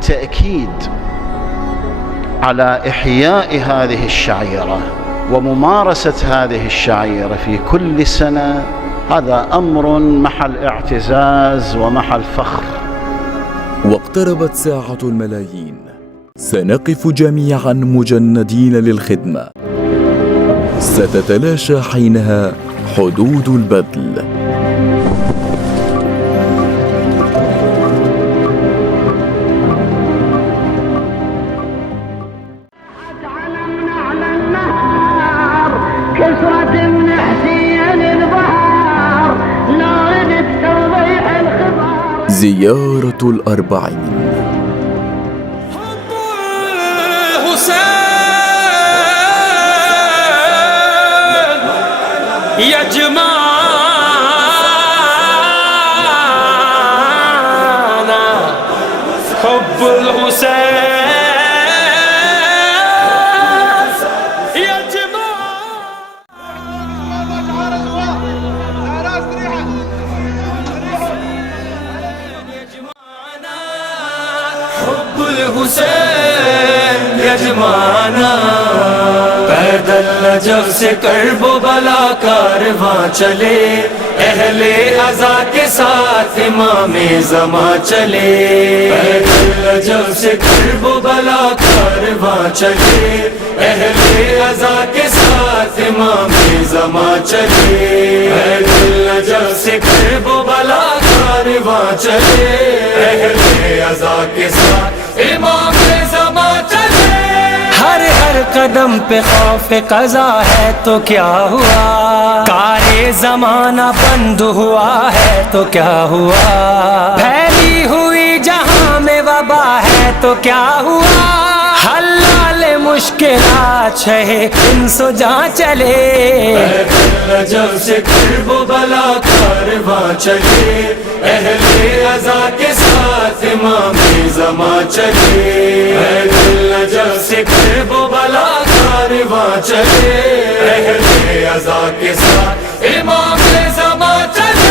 التأكيد على إحياء هذه الشعيرة وممارسة هذه الشعيرة في كل سنة، هذا أمر محل اعتزاز ومحل فخر. واقتربت ساعة الملايين، سنقف جميعا مجندين للخدمة، ستتلاشى حينها حدود البذل. زيارة الأربعين. يا جماعنا حب الحسين يا جماعنا حب الحسين يا جماعنا پیدل نجف سے کرب و بلا کارواں چلے، اہل عزا کے ساتھ امام زماں چلے، پیدل نجف سے کرب و بلا کارواں چلے، اہل عزا کے ساتھ امام زماں چلے، پیدل نجف سے کرب و بلا کارواں چلے، اہل عزا کے ساتھ امام زماں چلے۔ ہر قدم پہ خوف قضا ہے تو کیا ہوا، کارے زمانہ بند ہوا ہے تو کیا ہوا، پھیلی ہوئی جہاں میں وبا ہے تو کیا ہوا، حلال مشکلات ہے انس و جاں چلے، نجف سے کرب و بلا کارواں چلے، اہل عزا کے ساتھ امام زماں چلے، نجف سے کرب و بلا کارواں چلے، اہل عزا کے ساتھ امام زماں چلے۔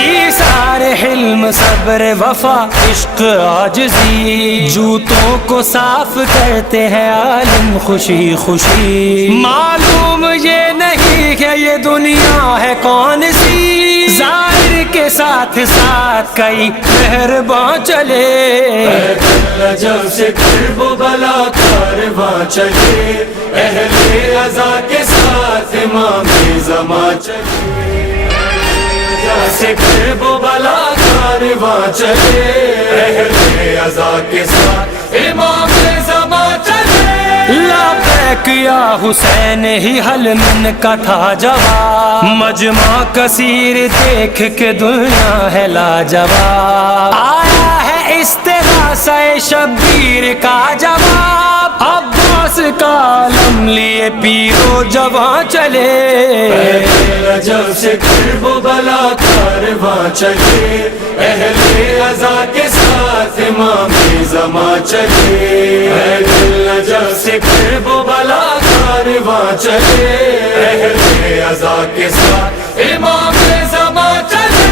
ایثار حلم صبر وفا عشق عاجزی، جوتوں کو صاف کرتے ہیں عالم خوشی خوشی، معلوم یہ نہیں کہ یہ دنیا ہے کون سی، ظاہر کے ساتھ ساتھ کئی مہرباں چلے، نجف سے کرب و بلا کارواں چلے، اہل عزا کے ساتھ امام زماں چلے، سے کرب و بلا کارواں چلے، اہل عزا کے ساتھ امام زماں چلے۔ لبیک یا حسین ہی حل من کا تھا جواب، مجمع کثیر دیکھ کے دنیا ہے لاجواب، آیا ہے استغاثہ شبیر کا جواب، عباس کا علم لیے پیرو جواں چلے، نجف سے کرب و بلا کارواں چلے، اہل عزا کے ساتھ امام زماں چلے، نجف سے کرب و بلا کارواں چلے، اہل عزا کے ساتھ امام زماں چلے۔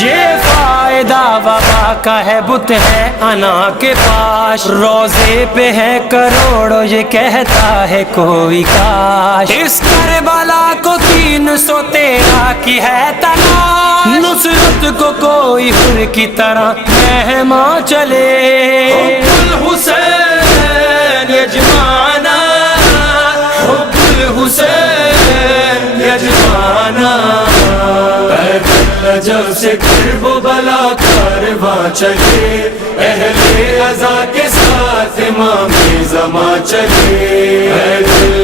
یہ فائدہ وبا کا ہے بت ہے انا کے پاس، روزے پہ ہے کروڑوں یہ کہتا ہے کوئی کاش، اس کربلا کو 313 کی ہے تلاش، نصرت کو کوئی حر کی طرح مہماں چلے، حب الحسین یجمعنا، حب الحسین یجمعنا، نجف سے کرب و بلا کارواں چلے، اہل عزا کے ساتھ امام زماں چلے،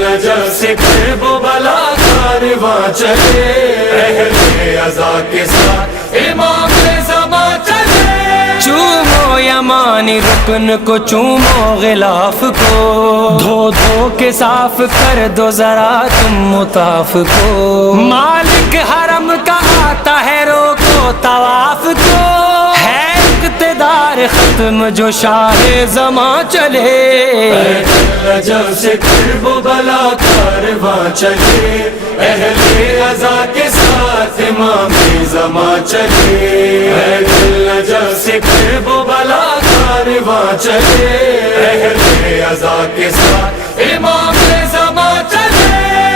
نجف سے کرب و بلا کارواں چلے، اہل عزا کے ساتھ امام زماں چلے۔ چومو یمانی رکن کو، چومو غلاف کو، دھو دھو کے صاف کر دو ذرا تم مطاف کو، مالک حرم کا آتا ہے روکو طواف کو، ہے ایک اقتدار ختم جو شاہ زماں چلے، نجف سے کرب و بلا کارواں چلے، اہل عزا کے ساتھ امام زماں چلے، نجف سے کرب و بلا کارواں چلے، اہل عزا کے ساتھ امام زماں چلے۔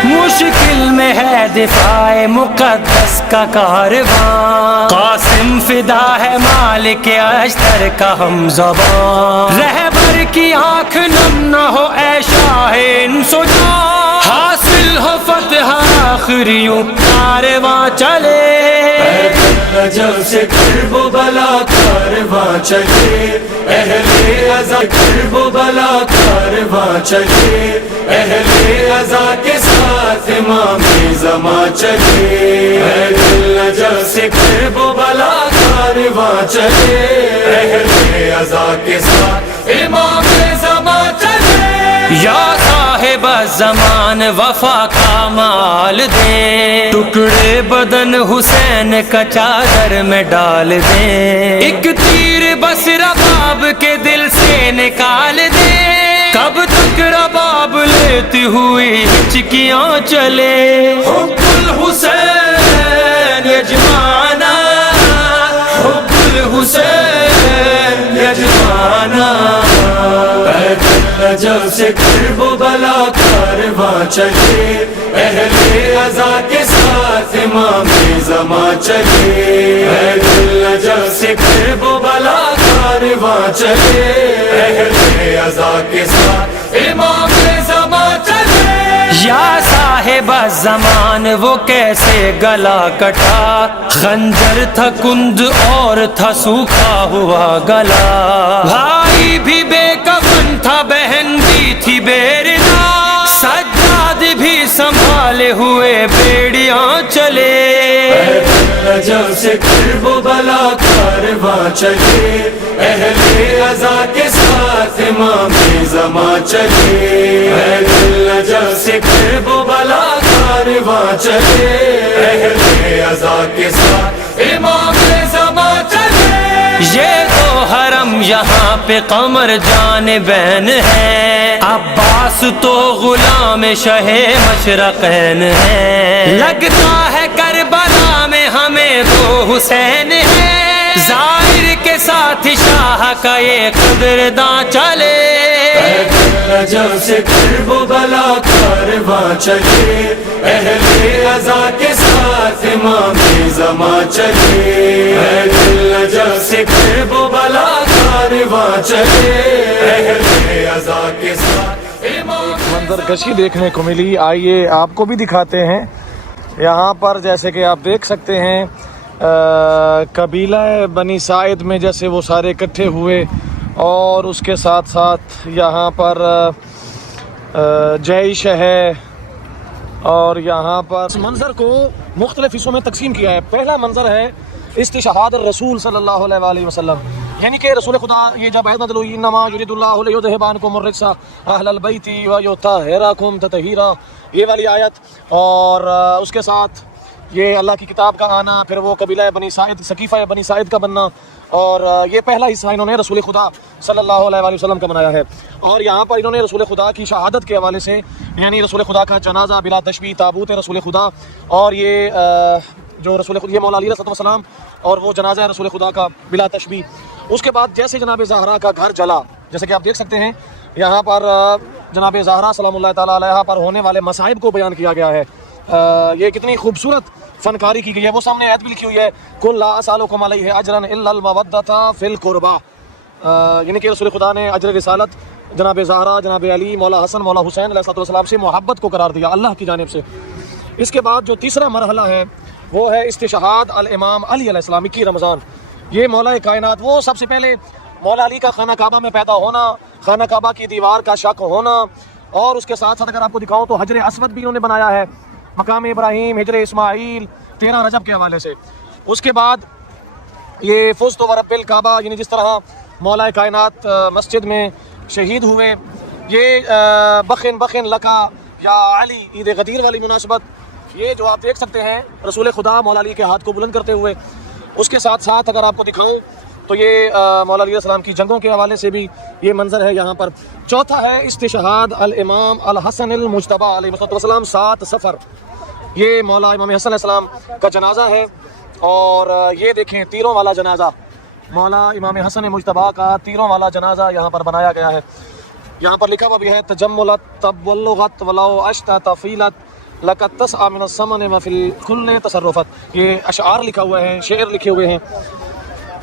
مشکل میں ہے دفاع مقدس کا کارواں، قاسم فدا ہے مالک اشتر کا ہم زبان، رہبر کی آنکھ نم نہ ہو اے شاہ انسجاں، حاصل ہو فتح آخریوں کارواں چلے، نجف سے کرب و بلا کارواں چلے، اہل عزا کرب و بلا کارواں چلے، اہل عزا کے ساتھ امام زماں چلے، نجف سے کرب و بلا کارواں چلے، اہل عزا کے ساتھ امام زماں چلے۔ یا صاحب زمان وفا کا مال دے، ٹکڑے بدن حسین کا چادر میں ڈال دے، ایک تیر بس رباب کے دل سے نکال دے، کب تک رباب لیتی ہوئی ہچکیاں چلے، حب الحسین یجمانا، حب الحسین یجمانا، نجف سے کرب و بلا کارواں چلے، اہل عزا کے ساتھ امام زماں چلے، نجف سے کرب و بلا کارواں چلے، اہل عزا کے ساتھ امام زماں چلے۔ یا صاحب زمان وہ کیسے گلا کٹا، خنجر تھا کند اور تھا سوکھا ہوا گلا، بھائی بھی بے کفن تھا بہن بھی تھی بیرنا، سجاد بھی سنبھالے ہوئے بیڑیاں چلے، نجف سے کرب و بلا کارواں چلے، اہل عزا کے ساتھ امام زماں چلے، نجف سے کرب و بلا کارواں چلے، اہل عزا کے ساتھ امام زماں چلے۔ یہ تو حرم یہاں پہ قمر جانبین ہے، عباس تو غلام شہ مشرقین ہے، لگتا ہے کربلا میں ہمیں دو حسین ہے، ظاہر کے ساتھ شاہ کا یہ قدرداں چلے، نجف سے کرب و بلا کارواں چلے، اہل عزا کے ساتھ امام زماں چلے، نجف سے کرب و بلا کارواں چلے، اہل عزا کے ساتھ امام۔ منظر کشی دیکھنے کو ملی، آئیے آپ کو بھی دکھاتے ہیں۔ یہاں پر جیسے کہ آپ دیکھ سکتے ہیں قبیلہ بنی سعید میں جیسے وہ سارے اکٹھے ہوئے، اور اس کے ساتھ ساتھ یہاں پر جیش ہے، اور یہاں پر اس منظر کو مختلف حصوں میں تقسیم کیا ہے۔ پہلا منظر ہے استشہاد الرسول صلی اللہ علیہ وآلہ وسلم، یعنی کہ رسول خدا یہ جب آیت نازل ہوئی انما یرید اللہ لیذھب عنکم الرجس اہل البیت ویطہرکم تطہیرا، یہ والی آیت، اور اس کے ساتھ یہ اللہ کی کتاب کا آنا، پھر وہ قبیلہ بنی سعید ثقیفہ بنی سعید کا بننا، اور یہ پہلا حصہ انہوں نے رسول خدا صلی اللہ علیہ وآلہ وسلم کا بنایا ہے۔ اور یہاں پر انہوں نے رسول خدا کی شہادت کے حوالے سے، یعنی رسول خدا کا جنازہ بلا تشبیہ، تابوت رسول خدا، اور یہ جو رسول خدا یہ مولا علی علیہ السلام اور وہ جنازہ رسول خدا کا بلا تشبیہ۔ اس کے بعد جیسے جناب زہرا کا گھر جلا، جیسے کہ آپ دیکھ سکتے ہیں یہاں پر جناب زہرا سلام اللہ تعالیٰ علیہ پر ہونے والے مصائب کو بیان کیا گیا ہے۔ یہ کتنی خوبصورت فنکاری کی گئی ہے، وہ سامنے آیت بھی لکھی ہوئی ہے، قل لا اسألکم علیہ اجرا الا المودۃ فی القربى، یعنی کہ رسول خدا نے اجر رسالت جناب زہرا، جناب علی، مولا حسن، مولا حسین علیہ السلام سے محبت کو قرار دیا اللہ کی جانب سے۔ اس کے بعد جو تیسرا مرحلہ ہے وہ ہے استشہاد الامام علی علیہ السلام 21 رمضان۔ یہ مولا کائنات، وہ سب سے پہلے مولا علی کا خانہ کعبہ میں پیدا ہونا، خانہ کعبہ کی دیوار کا شق ہونا، اور اس کے ساتھ ساتھ اگر آپ کو دکھاؤں تو حجر اسود بھی انہوں نے بنایا ہے، مقام ابراہیم، حجر اسماعیل 13 رجب کے حوالے سے۔ اس کے بعد یہ فزت ورب الکعبہ، یعنی جس طرح مولا کائنات مسجد میں شہید ہوئے، یہ بخن بخن لکا یا علی عید غدیر والی مناسبت، یہ جو آپ دیکھ سکتے ہیں رسول خدا مولا علی کے ہاتھ کو بلند کرتے ہوئے۔ اس کے ساتھ ساتھ اگر آپ کو دکھاؤں تو یہ مولا علیہ السلام کی جنگوں کے حوالے سے بھی یہ منظر ہے یہاں پر۔ چوتھا ہے استشہاد الامام الحسن المجتبی علیہ السلام 7 صفر، یہ مولا امام حسن علیہ السلام کا جنازہ ہے، اور یہ دیکھیں تیروں والا جنازہ، مولا امام حسن مجتبی کا تیروں والا جنازہ یہاں پر بنایا گیا ہے۔ یہاں پر لکھا ہوا بھی ہے تجملت تبلغت ولو اشتا تفیلت لقد تسعى من السمن وفي الكل تصرفت، یہ اشعار لکھا ہوا ہے، شعر لکھے ہوئے ہیں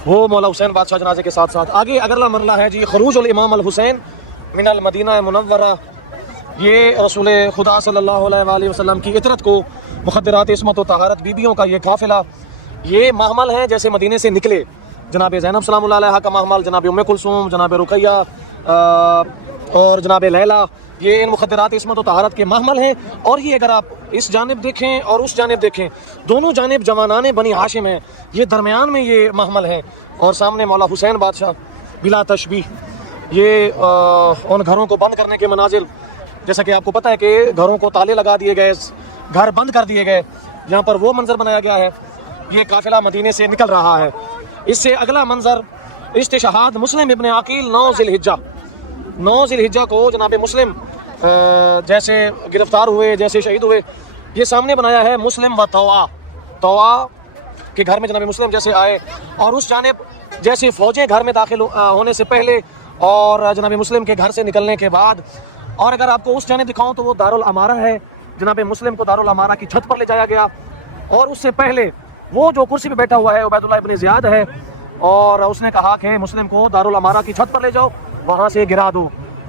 وہ مولا حسین بادشاہ جنازے کے ساتھ ساتھ۔ آگے اگلا مرحلہ ہے جی خروج الامام الحسین من المدینہ منورہ، یہ رسول خدا صلی اللہ علیہ وآلہ وسلم کی عطرت کو، مخدرات عصمت و طہارت بیبیوں کا یہ قافلہ، یہ محمل ہے جیسے مدینے سے نکلے، جناب زینب سلام اللہ علیہ کا محمل، جناب ام کلثوم، جناب رقیہ اور جناب لیلا، یہ ان مخدرات عصمت و طہارت کے محمل ہیں۔ اور یہ اگر آپ اس جانب دیکھیں اور اس جانب دیکھیں، دونوں جانب جوانان بنی ہاشم ہیں، یہ درمیان میں یہ محمل ہے، اور سامنے مولا حسین بادشاہ بلا تشبیہ، یہ ان گھروں کو بند کرنے کے مناظر، جیسا کہ آپ کو پتہ ہے کہ گھروں کو تالے لگا دیے گئے، گھر بند کر دیے گئے، یہاں پر وہ منظر بنایا گیا ہے، یہ قافلہ مدینے سے نکل رہا ہے۔ اس سے اگلا منظر استشہاد مسلم ابن عقیل 9 ذی الحجہ، 9 ذی الحجہ کو جناب مسلم جیسے گرفتار ہوئے، جیسے شہید ہوئے، یہ سامنے بنایا ہے مسلم و طوا کے گھر میں جناب مسلم جیسے آئے، اور اس جانب جیسے فوجیں گھر میں داخل ہونے سے پہلے اور جناب مسلم کے گھر سے نکلنے کے بعد۔ اور اگر آپ کو اس جانب دکھاؤں تو وہ دارالامارہ ہے، جناب مسلم کو دارالامارہ کی چھت پر لے جایا گیا، اور اس سے پہلے وہ جو کرسی پہ بیٹھا ہوا ہے عبید اللہ ابن زیاد ہے، اور اس نے کہا کہ مسلم کو دارالامارہ کی چھت پر لے جاؤ، وہاں سے گرا دو،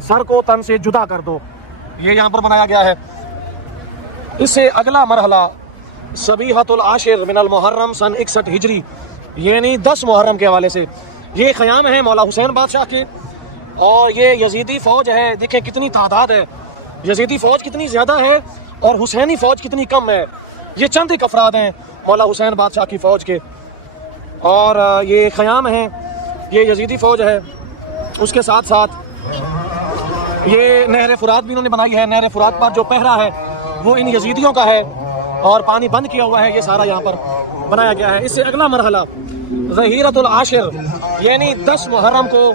سر کو تن سے جدا کر دو، یہ یہاں پر بنایا گیا ہے۔ اس سے اگلا مرحلہ صبیحۃ العاشر من المحرم سن 61 ہجری، یعنی 10 محرم کے حوالے سے، یہ خیام ہے مولا حسین بادشاہ کے، اور یہ یزیدی فوج ہے، دیکھیں کتنی تعداد ہے، یزیدی فوج کتنی زیادہ ہے اور حسینی فوج کتنی کم ہے، یہ چند ایک افراد ہیں مولا حسین بادشاہ کی فوج کے، اور یہ خیام ہے، یہ یزیدی فوج ہے۔ اس کے ساتھ ساتھ یہ نہر فرات بھی انہوں نے بنائی ہے، نہر فرات پر جو پہرا ہے وہ ان یزیدیوں کا ہے، اور پانی بند کیا ہوا ہے، یہ سارا یہاں پر بنایا گیا ہے۔ اس سے اگلا مرحلہ ظہیرۃ العاشر، یعنی 10 محرم کو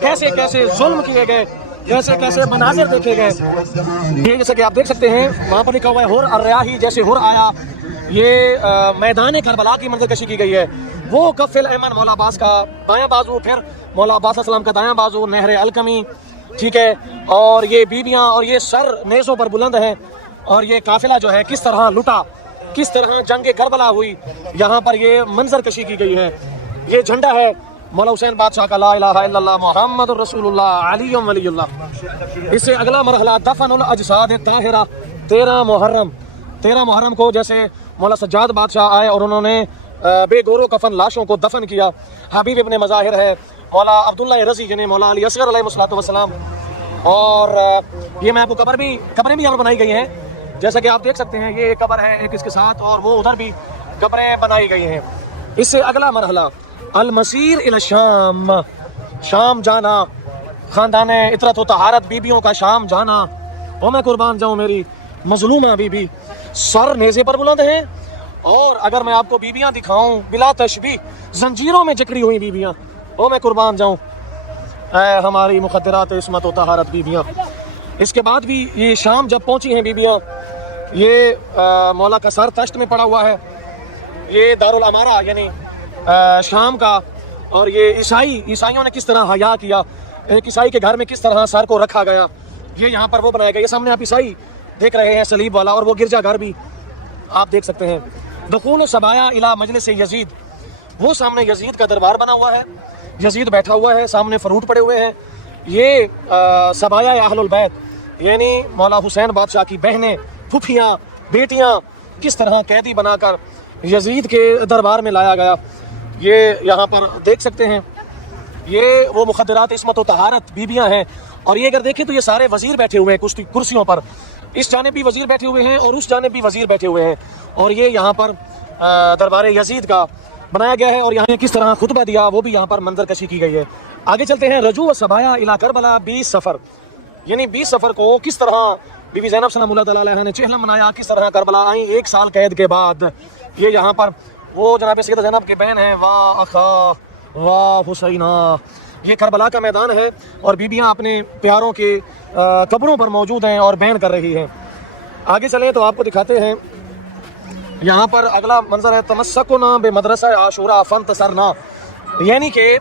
کیسے کیسے ظلم کیے گئے، کیسے کیسے مناظر دیکھے گئے، یہ جیسے کہ آپ دیکھ سکتے ہیں وہاں پر لکھا ہوا ہے ہر الریاحی، جیسے ہر آیا، یہ میدان کربلا کی منظر کشی کی گئی ہے۔ وہ کف الایمن مولا عباس کا دایاں بازو، پھر مولا عباس علیہ السلام کا دایاں بازو نہر القمی، ٹھیک ہے، اور یہ بیبیاں اور یہ سر نیزوں پر بلند ہیں، اور یہ قافلہ جو ہے کس طرح لٹا، کس طرح جنگ کربلا ہوئی، یہاں پر یہ منظر کشی کی گئی ہے۔ یہ جھنڈا ہے مولا حسین بادشاہ کا، لا الہ الا اللہ محمد رسول اللہ علی ولی اللہ۔ اس سے اگلا مرحلہ دفن الاجساد طاہرہ 13 محرم کو جیسے مولا سجاد بادشاہ آئے اور انہوں نے بے گورو کفن لاشوں کو دفن کیا۔ حبیب ابن مظاہر ہے، مولا عبداللہ رضی یعنی مولا علی اصغر علیہ السلام، اور یہ میں آپ کو قبریں بھی یہاں پر بنائی گئی ہیں، جیسا کہ آپ دیکھ سکتے ہیں، یہ ایک قبر ہے ایک اس کے ساتھ، اور وہ ادھر بھی قبریں بنائی گئی ہیں۔ اس سے اگلا مرحلہ المسیر الی الشام، شام جانا، خاندان عطرت و طہارت بیبیوں کا شام جانا، اور میں قربان جاؤں میری مظلومہ بی بی، سر نیزے پر بلند ہیں، اور اگر میں آپ کو بیبیاں دکھاؤں بلا تشبیہ زنجیروں میں جکڑی ہوئی بیبیاں، او میں قربان جاؤں اے ہماری مخدرات عصمت و طہارت بیبیاں۔ اس کے بعد بھی یہ شام جب پہنچی ہیں بیبیاں، یہ مولا کا سر تشت میں پڑا ہوا ہے، یہ دارالامارہ یعنی شام کا، اور یہ عیسائیوں نے کس طرح حیا کیا، ایک عیسائی کے گھر میں کس طرح سر کو رکھا گیا، یہ یہاں پر وہ بنایا گیا۔ یہ سامنے آپ عیسائی دیکھ رہے ہیں صلیب والا، اور وہ گرجا گھر بھی آپ دیکھ سکتے ہیں۔ دخول سبایا الی مجلس یزید، وہ سامنے یزید کا دربار بنا ہوا ہے، یزید بیٹھا ہوا ہے، سامنے فروٹ پڑے ہوئے ہیں۔ یہ سبایا اہل البیت یعنی مولا حسین بادشاہ کی بہنیں، پھوپھیاں، بیٹیاں کس طرح قیدی بنا کر یزید کے دربار میں لایا گیا، یہ یہاں پر دیکھ سکتے ہیں۔ یہ وہ مخدرات عصمت و طہارت بیبیاں ہیں، اور یہ اگر دیکھیں تو یہ سارے وزیر بیٹھے ہوئے ہیں کرسیوں پر، اس جانب بھی وزیر بیٹھے ہوئے ہیں اور اس جانب بھی وزیر بیٹھے ہوئے ہیں، اور یہ یہاں پر دربار یزید کا بنایا گیا ہے، اور یہاں کس طرح خطبہ دیا وہ بھی یہاں پر منظر کشی کی گئی ہے۔ آگے چلتے ہیں، رجوع سبایا الی کربلا 20 صفر، یعنی 20 صفر کو کس طرح بی بی زینب سلام اللہ تعالیٰ علیہ نے چہلم منایا، کس طرح کربلا آئیں 1 سال قید کے بعد۔ یہ یہاں پر وہ جناب سیدہ زینب کی بہن ہیں، وا اخا واہ حسینہ. یہ کربلا کا میدان ہے اور بیبیاں اپنے پیاروں کے قبروں پر موجود ہیں اور بیان کر رہی ہیں. آگے چلیں تو آپ کو دکھاتے ہیں. یہاں پر اگلا منظر ہے تمسکنا بمدرسہ عاشورہ فانتصرنا، یعنی کہ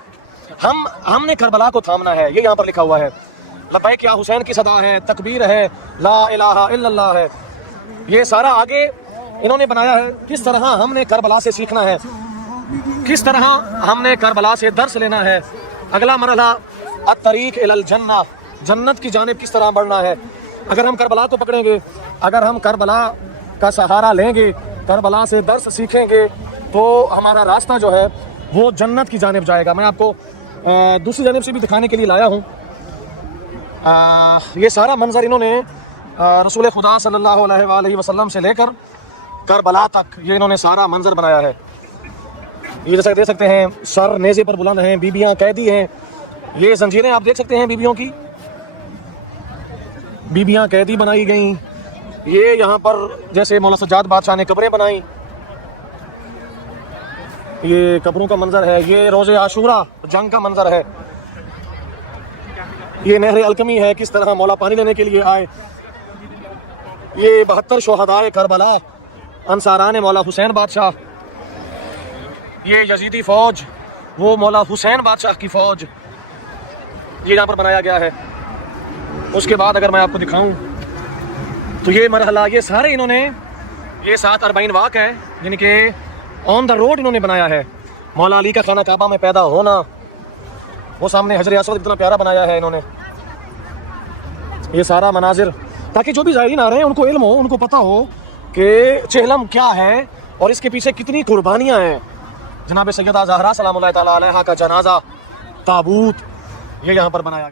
ہم نے کربلا کو تھامنا ہے. یہ یہاں پر لکھا ہوا ہے. لبیک یا حسین کی صدا ہے، تکبیر ہے، لا الہ الا اللہ ہے. یہ سارا آگے انہوں نے بنایا ہے کس طرح ہم نے کربلا سے سیکھنا ہے، کس طرح ہم نے کربلا سے درس لینا ہے. اگلا مرحلہ الطریق الی الجنہ، جنت کی جانب کس طرح بڑھنا ہے. اگر ہم کربلا کو پکڑیں گے، اگر ہم کربلا کا سہارا لیں گے، کربلا سے درس سیکھیں گے، تو ہمارا راستہ جو ہے وہ جنت کی جانب جائے گا. میں آپ کو دوسری جانب سے بھی دکھانے کے لیے لایا ہوں. یہ سارا منظر انہوں نے رسول خدا صلی اللہ علیہ وآلہ وسلم سے لے کر کربلا تک یہ انہوں نے سارا منظر بنایا ہے. یہ جیسا دیکھ سکتے ہیں سر نیزے پر بلند ہیں، بیبیاں قیدی ہیں. یہ زنجیریں آپ دیکھ سکتے ہیں بیبیوں کی، بیبیاں قیدی بنائی گئیں. یہ یہاں پر جیسے مولا سجاد بادشاہ نے قبریں بنائیں، یہ قبروں کا منظر ہے. یہ روز عاشورہ جنگ کا منظر ہے. یہ نہر الکمی ہے، کس طرح مولا پانی لینے کے لیے آئے. یہ 72 شہدائے کربلا انصاران مولا حسین بادشاہ. یہ یزیدی فوج، وہ مولا حسین بادشاہ کی فوج، یہ یہاں پر بنایا گیا ہے. اس کے بعد اگر میں آپ کو دکھاؤں تو یہ مرحلہ، یہ سارے انہوں نے، یہ 740 واق ہے، یعنی کہ آن دا روڈ انہوں نے بنایا ہے. مولا علی کا خانہ کعبہ میں پیدا ہونا، وہ سامنے حجر اسود اتنا پیارا بنایا ہے انہوں نے. یہ سارا مناظر، تاکہ جو بھی زائرین آ رہے ہیں ان کو علم ہو، ان کو پتہ ہو کہ چہلم کیا ہے اور اس کے پیچھے کتنی قربانیاں ہیں. جناب سیدہ زہرا سلام اللہ تعالیٰ علیہا کا جنازہ، تابوت، یہ یہاں پر بنایا گیا.